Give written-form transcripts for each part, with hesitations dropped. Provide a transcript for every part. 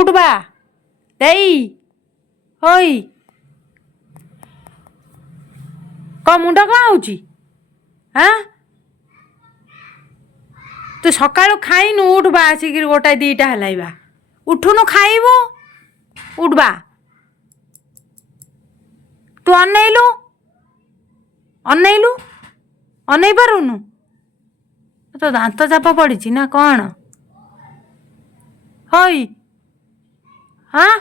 उठ बा देई होई क मुंड कहाँ होची हाँ तू सकाळु खाइनु उठ बा आसिक गोटाए दीटा हलाइबा उठुनु खाइबु उठ बा तू अनैलु अनैलु अनै पारुनु तो दांत चापा पड़ी ना कौन हई हाँ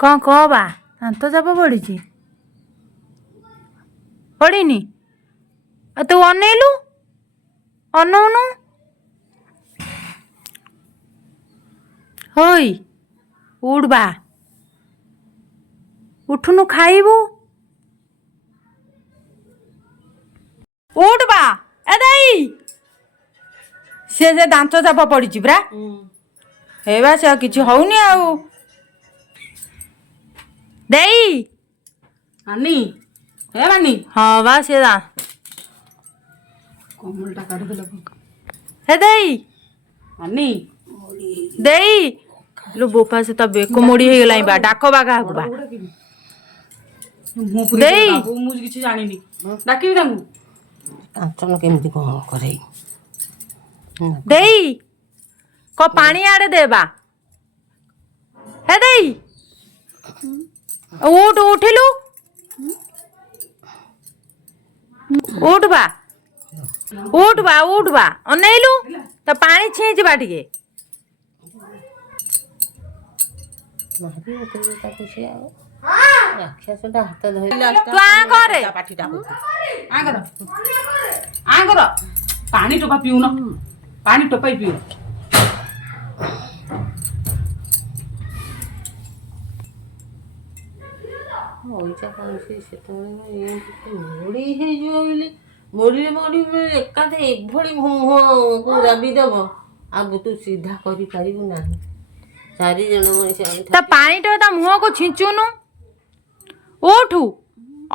कौन कह बा दांत चापा पड़ी पड़ीनी तू अनैलु अनौनु हई उठ बा उठुनु खाइबु उठ बा ए दाई से दांत चापा पड़ी परा हे बा से किछि होउनी आउ देई आनी हे मानी हाँ बा से दा कमलटा काढ देला हे देई आनी देई लो बोपा से तब बेको मोड़ी हे गलाई बा डाको बा का बा मु पुरी देई बाबू मु किछि जानिनी डाकिबी तांगु कांचन केमती कौन करे देई को पानी आड़े देबा हे देई उठ उठिलु उठ बा अनैलु तो पानी छींच बा टिके मारी उतरे ताको से राक्षसटा हाथ धरि तू आ करे पाठीटा आ कर पानी टोपा पिउ न पानी टोपाई पिउ ओइचा कौन से तो ये मोड़ी हे जो बोले मोड़ी एकाते एभली को दाबी दब आगु तू सीधा करि पारिबु नाही चारि जण मनिष ता पानी तो ता मुंह को छिंचुनु उठू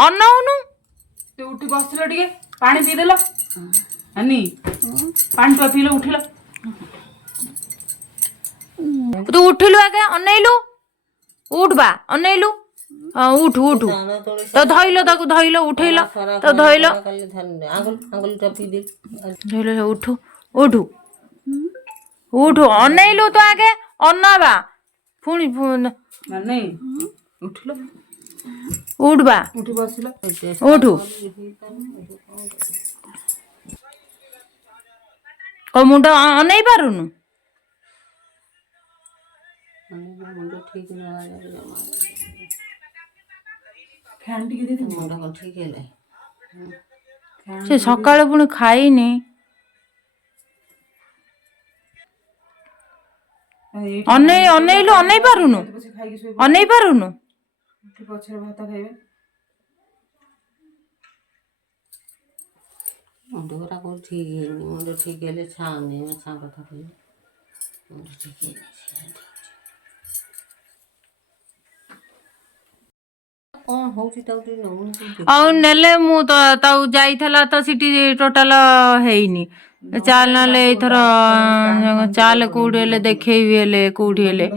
अनौनु तू उठी बसलो टिके पानी पी देलो आनी पानी टोपा पीलो उठिलो तू उठिलु आगे अनैलु उठ बा अनैलु उठ उठ तो धइलो ताकू धइलो उठैलो तो धइलो आंगुल टपी दे धइलो उठू उठू उठू अनैलु तो आगे अनबा पुणी माने उठिलो उठ बा उठी बसिलो उठू को मुंड अनै पारुनु मुंड ठीक न फैन टिके दे मुंड को ठीक है से सकाळे पुणी खाइनी अनैलु अनै पारुनु खाइके सोई अनै पारुनु उठी पछरे भात खाइबे मुंड को को ठीक है मुंड ठीक है छाने में छा कथा कही मुंड ठीक है कौन होची ताउटी न ଆଉ ନେଲେ ମୁଁ ତ ତାଉ ଯାଇଥିଲା ତ ସେଠି ଟୋଟାଲ ହେଇନି ଚାଲ ନହେଲେ ଏଇଥର ଚାଲ କୋଉଠି ହେଲେ ଦେଖେଇବି ହେଲେ କୋଉଠି ହେଲେ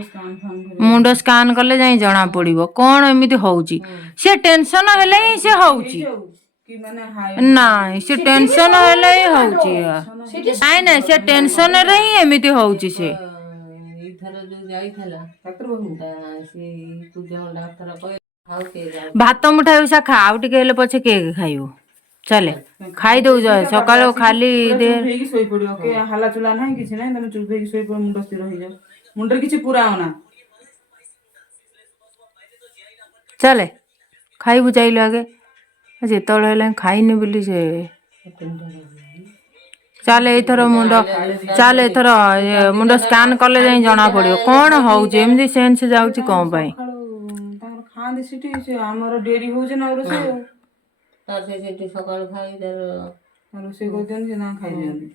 ମୁଣ୍ଡ ସ୍କାନ କଲେ ଯାଇ ଜଣା ପଡିବ କଣ ଏମିତି ହଉଛି ସେ ଟେନସନ ହେଲେ ହିଁ ସେ ହଉଛି कि माने हाय ନାଇଁ ସେ ଟେନସନ ହେଲେ ହିଁ ହଉଛି ନାଇଁ ନାଇଁ ସେ ଟେନସନ ରେ ହିଁ ଏମିତି ହଉଛି ସେ इधर जो जाइथला डॉक्टर बाबू से पूजा डॉक्टर कहे खाओ के जाओ ଭାତ ମୁଠା ବିଷା ଖା ଆଉ ଟିକେ ହେଲେ ପଛେ କେକ୍ ଖାଇବୁ ଚାଲେ ଖାଇ ଦଉଛ ସକାଳୁ ଖାଲି ଦେ ହେଇକି ଶୋଇ ପଡିବ ଓକେ हाला ଚୁଲା ନାହିଁ କିଛି ନାହିଁ ତମେ ଚୁପ ହେଇକି ଶୋଇ ପଡ ମୁଣ୍ଡ ସ୍ଥିର ହେଇଯାଉ ମୁଣ୍ଡରେ କିଛି ପୁରାଅ ନା ଚାଲେ ଖାଇବୁ ଚାଇଲୁ ଆଗେ ଯେତେବେଳେ ହେଲେ ଖାଇନି ବୋଲି ସେ ଚାଲେ ଏଇଥର ମୁଣ୍ଡ ଚାଲେ ଏଥର ମୁଣ୍ଡ ସ୍କାନ କଲେ ଯାଇ ଜଣା ପଡିବ କଣ ହଉଛି ଏମିତି ସେନ୍ସ ଯାଉଛି କଣ ପାଇଁ ତାଙ୍କର ଖାଆନ୍ତି ସେଠି ସେ ଆମର ଡେରି ହଉଛି ନା ରୋଷେଇ तार से सेठी सकाळ खाई तार ରୋଷେଇ କରିଦିଅନ୍ତି ସେ ତାଙ୍କ ଖାଇଦିଅନ୍ତି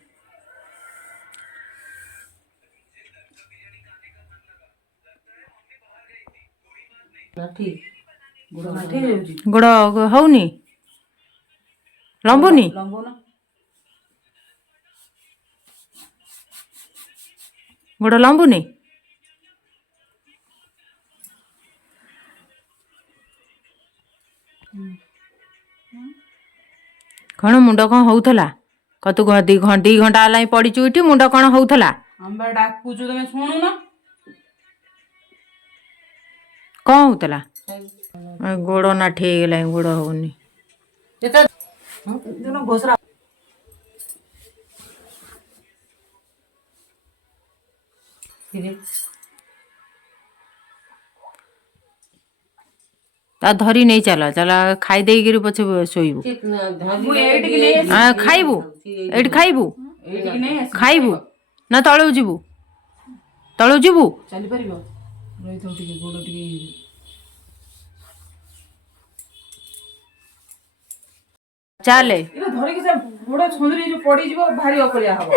लाठी ଗୋଡ଼ ମାଠି ହେଇଯାଉଛି ଗୋଡ ହଉନି ଲମ୍ବୁନି ଲମ୍ବ ନା ଗୋଡ ଲମ୍ବୁନି କ'ଣ ମୁଣ୍ଡ କ'ଣ ହଉଥିଲା? ତୁ 2 ଘଣ୍ଟା ହେଲାଣି ପଡ଼ିଛୁ ଏଠି, ମୁଣ୍ଡ କ'ଣ ହଉଥିଲା? ଆମେ ବା ଡାକୁଛୁ ତମେ ଶୁଣୁନ। କ'ଣ ହଉଥିଲା? ଗୋଡ଼ ନାଠି ହେଇଗଲାଣି, ଗୋଡ଼ ହଉନି। ଘୋଷରା ତା ଧରି ନେଇ ଚାଲ ଖାଇ ଦେଇକିରି ପଛେ ଶୋଇବୁ। ମୁଁ ଏଇଠିକି ନେଇ ଆସିବି। ଖାଇବୁ ଏଇଠି ଖାଇବୁ ଏଇଠିକି ନେଇ ଆସିବି। ଖାଇବୁ ନା ତଳକୁ ଯିବୁ? ତଳକୁ ଯିବୁ? ଚାଲିପାରିବ? ରହିଥାଉ ଟିକେ, ଗୋଡ଼ ଟିକେ ଚାଲେ। ଧରିକି ସେ ଗୋଡ଼ ଛନ୍ଦୁରୀ ଯୋଉ ପଡ଼ିଯିବ ଭାରି ଅକଳିଆ ହବ।